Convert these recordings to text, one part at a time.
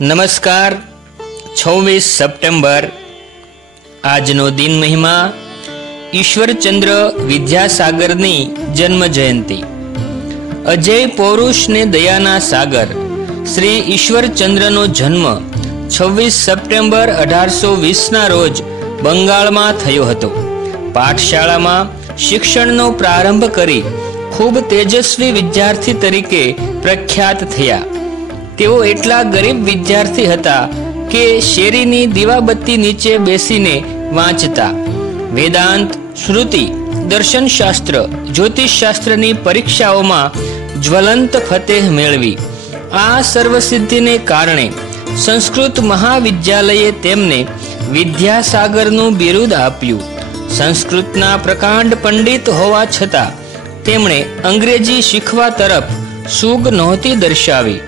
નમસ્કાર। 26 સપ્ટેમ્બર આજનો દિન મહિમા ઈશ્વરચંદ્ર વિદ્યાસાગરની જન્મ જયંતિ। અજય પૌરુષ ને દયાના સાગર શ્રી ઈશ્વરચંદ્રનો જન્મ 26 સપ્ટેમ્બર 1820ના રોજ બંગાળમાં થયો હતો। પાઠશાળામાં શિક્ષણનો પ્રારંભ કરી ખૂબ તેજસ્વી વિદ્યાર્થી તરીકે પ્રખ્યાત થયા। તેઓ એટલા ગરીબ વિદ્યાર્થી હતા કે શેરીની દીવાબત્તી નીચે બેસીને વાંચતા। વેદાંત, શ્રુતિ, દર્શનશાસ્ત્ર, જ્યોતિષશાસ્ત્રની પરીક્ષાઓમાં જ્વલંત ફતેહ મેળવી। આ સર્વસિદ્ધિને કારણે સંસ્કૃત મહાવિદ્યાલયે તેમને વિદ્યાસાગરનું બિરુદ આપ્યું। સંસ્કૃતના પ્રકાંડ પંડિત હોવા છતાં તેમણે અંગ્રેજી શીખવા તરફ સૂગ નહોતી દર્શાવી।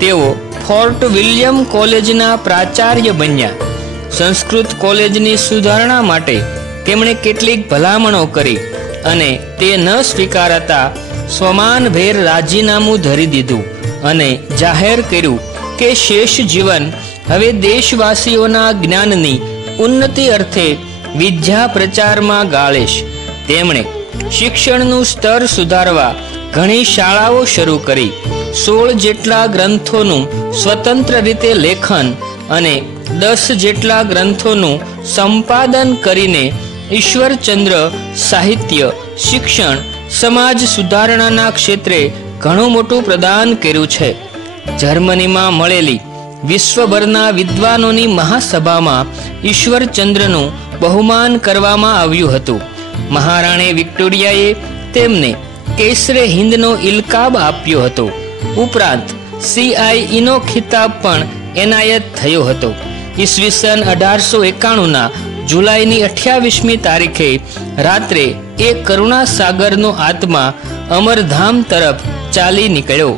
તેઓ ફોર્ટ વિલિયમ કોલેજના પ્રાચાર્ય બન્યા। સંસ્કૃત કોલેજની સુધારણા માટે તેમણે કેટલીક ભલામણો કરી અને તે ન સ્વીકારાતા સ્વમાનભેર રાજીનામું ધરી દીધું અને જાહેર કર્યું કે શેષ જીવન હવે દેશવાસીઓના જ્ઞાનની ઉન્નતિ અર્થે વિદ્યા પ્રચારમાં ગાળીશ। તેમણે શિક્ષણનું સ્તર સુધારવા ઘણી શાળાઓ શરૂ કરી। 16 જેટલા ગ્રંથોનું સ્વતંત્ર રીતે લેખન અને 10 જેટલા ગ્રંથોનું સંપાદન કરીને ઈશ્વરચંદ્ર સાહિત્ય, શિક્ષણ, સમાજ સુધારણાના ક્ષેત્રે ઘણું મોટું પ્રદાન કર્યું છે। જર્મનીમાં મળેલી વિશ્વભરના વિદ્વાનોની મહાસભામાં ઈશ્વરચંદ્રનું બહુમાન કરવામાં આવ્યું હતું। મહારાણી વિક્ટોરિયાએ તેમને કેસરે હિન્દનો ઇલકાબ આપ્યો હતો। ઉપરાંત CIE ખિતાબ પણ એનાયત થયો હતો। ઈસવીસન 1891ના જુલાઈની 28મી તારીખે રાત્રે એ કરુણાસાગરનો આત્મા અમરધામ તરફ ચાલી નીકળ્યો।